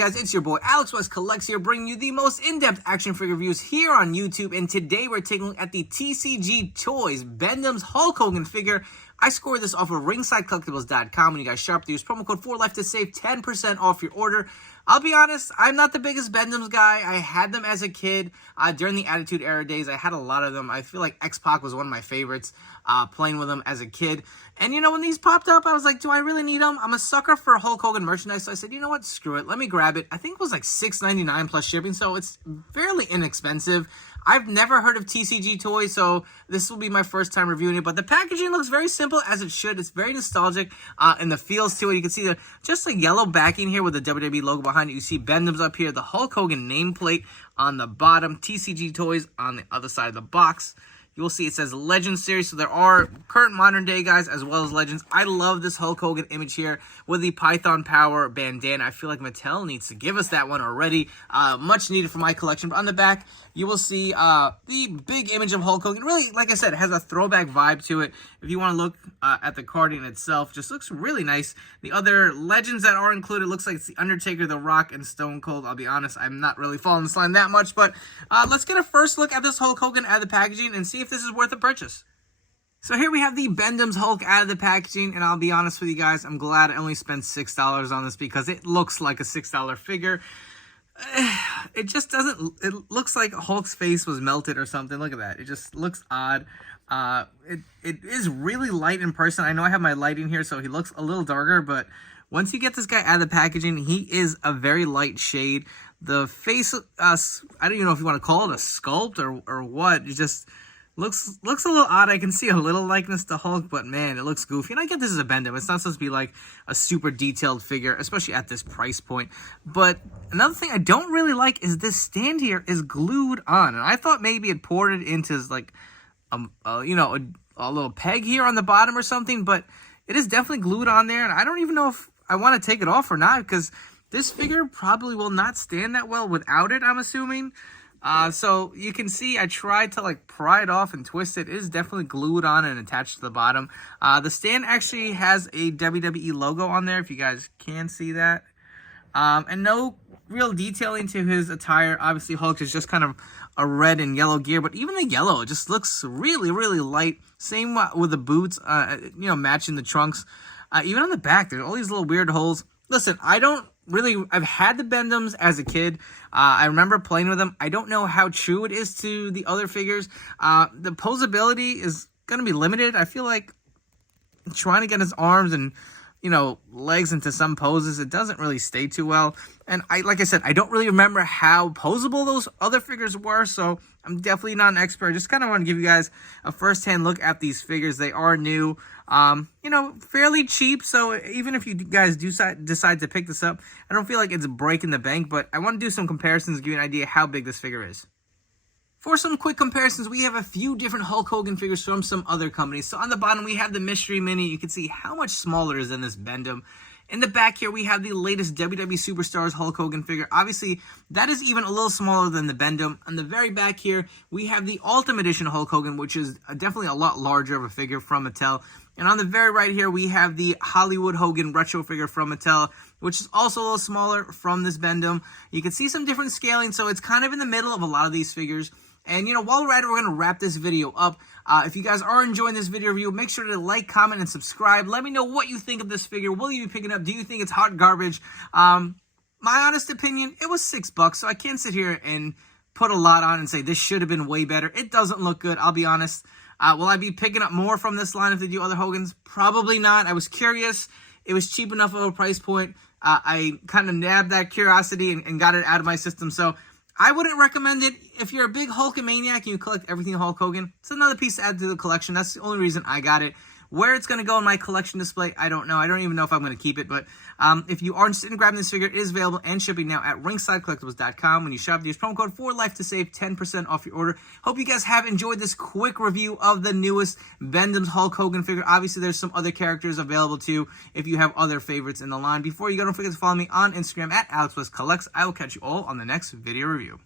guys? It's your boy Alex West Collects here, bringing you the most in-depth action figure reviews here on YouTube. And today we're taking a look at the TCG Toys Bend-Ems Hulk Hogan figure. I scored this off of ringsidecollectibles.com. When you guys shop, use promo code 4LIFE to save 10% off your order. I'll be honest, I'm not the biggest Bend-Ems guy. I had them as a kid during the Attitude Era days. I had a lot of them. I feel like X-Pac was one of my favorites, playing with them as a kid. And, you know, when these popped up, I was like, do I really need them? I'm a sucker for Hulk Hogan merchandise, so I said, you know what, screw it. Let me grab it. I think it was like $6.99 plus shipping, so it's fairly inexpensive. I've never heard of TCG Toys, so this will be my first time reviewing it. But the packaging looks very simple, as it should. It's very nostalgic, and the feels to it. You can see just a yellow backing here with the WWE logo behind it. You see Bend-Ems up here, the Hulk Hogan nameplate on the bottom, TCG Toys on the other side of the box. You will see it says Legends Series, so there are current modern day guys as well as Legends. I love this Hulk Hogan image here with the Python Power bandana. I feel like Mattel needs to give us that one already. Much needed for my collection. But on the back, you will see the big image of Hulk Hogan. Really, like I said, it has a throwback vibe to it. If you want to look at the cardigan itself, just looks really nice. The other Legends that are included looks like it's The Undertaker, The Rock, and Stone Cold. I'll be honest, I'm not really following this line that much. But let's get a first look at this Hulk Hogan out of the packaging and see if this is worth a purchase. So here we have the Bend-Ems Hulk out of the packaging, and I'll be honest with you guys, I'm glad I only spent $6 on this because it looks like a $6 figure. It just doesn't, it looks like Hulk's face was melted or something. Look at that. It just looks odd. It is really light in person. I know I have my lighting here, so he looks a little darker, but once you get this guy out of the packaging, he is a very light shade. The face, I don't even know if you want to call it a sculpt or what. It just looks a little odd. I can see a little likeness to Hulk, but man, it looks goofy. And I get this is a Bend-Em. It's not supposed to be like a super detailed figure, especially at this price point. But another thing I don't really like is this stand here is glued on. And I thought maybe it ported into like, you know, a little peg here on the bottom or something. But it is definitely glued on there. And I don't even know if I want to take it off or not, because this figure probably will not stand that well without it, I'm assuming. So you can see I tried to like pry it off and twist it. It is definitely glued on and attached to the bottom. The stand actually has a WWE logo on there, if you guys can see that. And no real detailing to his attire. Obviously Hulk is just kind of a red and yellow gear, but even the yellow, it just looks really, really light. Same with the boots, you know, matching the trunks. Even on the back, there's all these little weird holes. Listen, I've had the Bend-Ems as a kid. I remember playing with them. I don't know how true it is to the other figures. The posability is going to be limited. I feel like trying to get his arms and, you know, legs into some poses, it doesn't really stay too well. And like I said, I don't really remember how posable those other figures were, so I'm definitely not an expert. I just kind of want to give you guys a first-hand look at these figures. They are new, you know, fairly cheap, so even if you guys do decide to pick this up, I don't feel like it's breaking the bank, but I want to do some comparisons to give you an idea how big this figure is. For some quick comparisons, we have a few different Hulk Hogan figures from some other companies. So on the bottom, we have the Mystery Mini. You can see how much smaller it is than this Bend-Em. In the back here, we have the latest WWE Superstars Hulk Hogan figure. Obviously, that is even a little smaller than the Bend-Em. On the very back here, we have the Ultimate Edition Hulk Hogan, which is definitely a lot larger of a figure from Mattel. And on the very right here, we have the Hollywood Hogan retro figure from Mattel, which is also a little smaller from this Bend-Em. You can see some different scaling, so it's kind of in the middle of a lot of these figures. And, you know, while we're at it, we're going to wrap this video up. If you guys are enjoying this video review, make sure to like, comment, and subscribe. Let me know what you think of this figure. Will you be picking up? Do you think it's hot garbage? My honest opinion, it was $6, so I can't sit here and put a lot on and say this should have been way better. It doesn't look good, I'll be honest. Will I be picking up more from this line if they do other Hogans? Probably not. I was curious. It was cheap enough of a price point. I kind of nabbed that curiosity and got it out of my system, so I wouldn't recommend it. If you're a big Hulkamaniac and you collect everything Hulk Hogan, it's another piece to add to the collection. That's the only reason I got it. Where it's going to go in my collection display, I don't know. I don't even know if I'm going to keep it. But if you are interested in grabbing this figure, it is available and shipping now at ringsidecollectibles.com. When you shop, use promo code 4LIFE to save 10% off your order. Hope you guys have enjoyed this quick review of the newest Bend-Ems Hulk Hogan figure. Obviously, there's some other characters available too if you have other favorites in the line. Before you go, don't forget to follow me on Instagram at AlexWestCollects. I will catch you all on the next video review.